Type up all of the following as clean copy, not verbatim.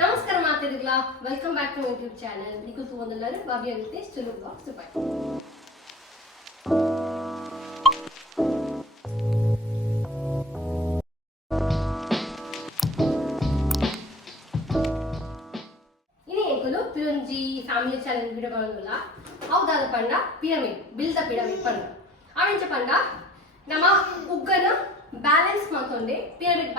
ನಮಸ್ಕಾರ ಮಾತಾಡಿದ್ಲಾ, welcome back to YouTube channel. ನೀವು ತೂವೊಂದುಲ್ಲಾರು Bhavya Ritesh Tulu blogs Dubai. ini ekulu pirunji family challenge video bandulla avdada panda pyramid build the pyramid panda avincha panda nama uggana balance matonde pyramid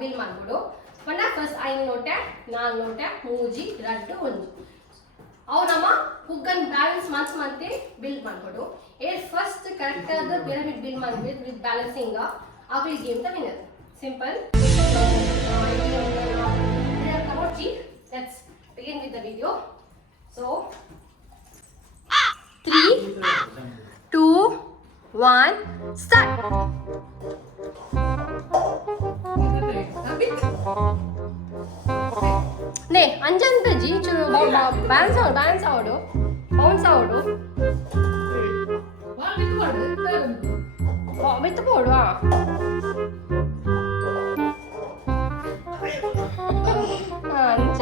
build ಮಾಡ್ಬೋದು ಪಂಡ first 5 ನೋಟೆ 4 ನೋಟೆ 3 2 1 ಅವು ನಮ್ಮ ಉಗ್ಗನ್ balance ಮತ್ತೆ build ಮಾಡ್ಬೋದು. First correct ಆದ pyramid build ಮಾಡ್ಬೇಕು with balancing ಆಗಲಿ game the winner. Simple. Let's begin with the video. So 3 2 1 start. ನೇ ಅಂಜನ್ ಬಜ್ಜಿ ಚೂರು ಬ್ಯಾಲೆನ್ಸ್ ಆಡು ಬೌನ್ಸ್ ಆಡು ಬಿತ್ತು ಬೋಡು ಅಂಚ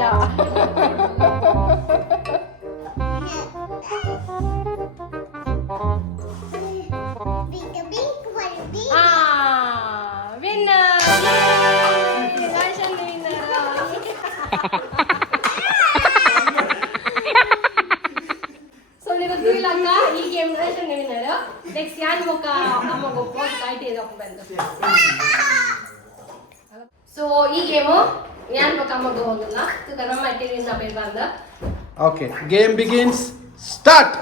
So ನೀವು ತಿಳಿಲಕ್ಕ ಈ ಗೇಮ್ ರೇಷನ್ ವಿನ್ನರ್. ನೆಕ್ಸ್ಟ್ ಯಾನ್ ಮೊಕ ಅಮ್ಮಗೋ ಪೋಸ್ಟ್ ಕಾಯ್ಟೆ ಇದೆ ಬಂದು. ಸೊ ಈ ಗೇಮ್ ಯಾನ್ ಮೊಕ ಅಮ್ಮಗೋ ಒಂದಲ್ಲ ತುಕ ನಮ್ಮ ಟೀಮಿಂದ ಬೈ ಬಂದ. Okay, game begins. Start.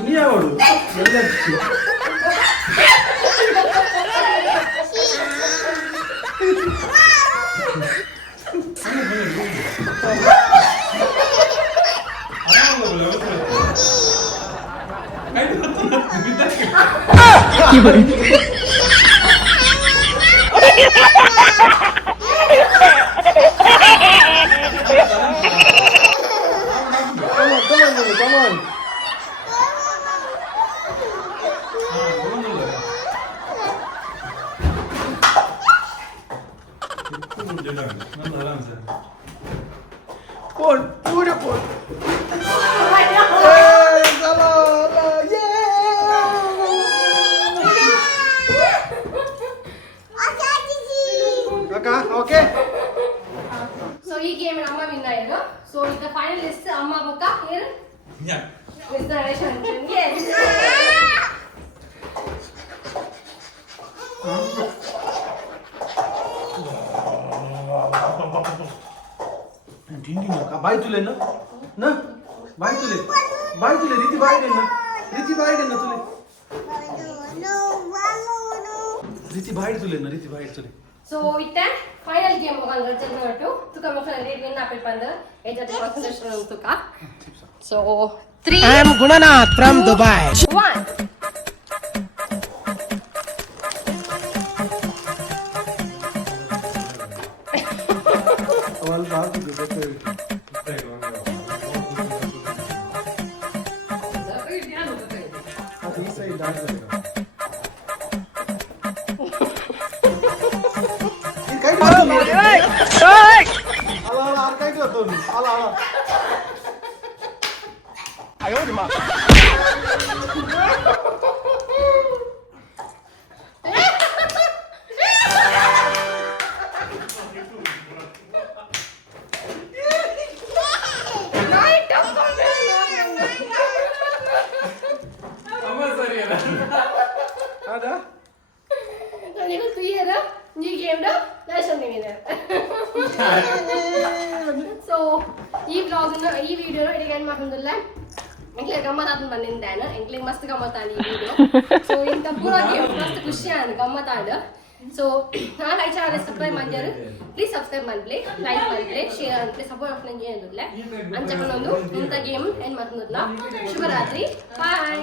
ini ಯಾವುದು Come on. Pon, pura pon. Okay. So ಈ ಗೇಮ್ ಅಮ್ಮ ವಿನ್ ಆಯ್ತು. So ಈಗ ಫೈನಲಿಸ್ಟ್ ಅಮ್ಮ ಬೊಕ್ಕ here. Yeah. Mr. Reshwan. Yes. ढिंडी ना बाई तुले ना बाई तुले रीति बाई देना तुले रीति बाई तुले So itte final game hogangar chalnatu tuka mokla rate win apel panda ejate concentration tuka. So 3 I am Gunanath from Dubai. 1 awal baat gudete adi sai daal ala arkai ko to ala ayo di ma ada ನೀವು clear ಈ game the lesson winner. So ಈ vlog ಈ video ಇದಕ್ಕೆ ಏನು ಮಾಡ್ಕೊಂಡಿಲ್ಲ ಎಂಕ್ಲೆ ಗಮ್ಮತ್ ಆದ್ ಬಂದಿದ್ದಾನೆ ಎಂಕ್ಲೆ ಮಸ್ತ್ ಗಮ್ಮತ್ ಆಡಿ ಈ ವಿಡಿಯೋ. ಸೊ ಇಂತ ಪೂರ ಗೇಮ್ ಮಸ್ತ್ ಖುಷಿ ಆದ ಗಮ್ಮತ್ ಆಡ. ಸೊ ನಾನು ಈ ಚಾನಲ್ ಸಬ್ಸ್ಕ್ರೈಬ್ ಮಾಡ್ಯಾರು ಪ್ಲೀಸ್ ಸಬ್ಸ್ಕ್ರೈಬ್ ಮಾಡ್ಲಿ ಲೈಕ್ ಮಾಡ್ಲಿ ಶೇರ್ ಮಾಡ್ಲಿ ಸಪೋರ್ಟ್ ಮಾಡ್ಲಿ ಏನಿಲ್ಲ ಅಂಚಕೊಂಡೊಂದು ಇಂಥ ಗೇಮ್ ಏನು ಮಾಡ್ಕೊಂಡಿಲ್ಲ. ಶುಭರಾತ್ರಿ ಬಾಯ್.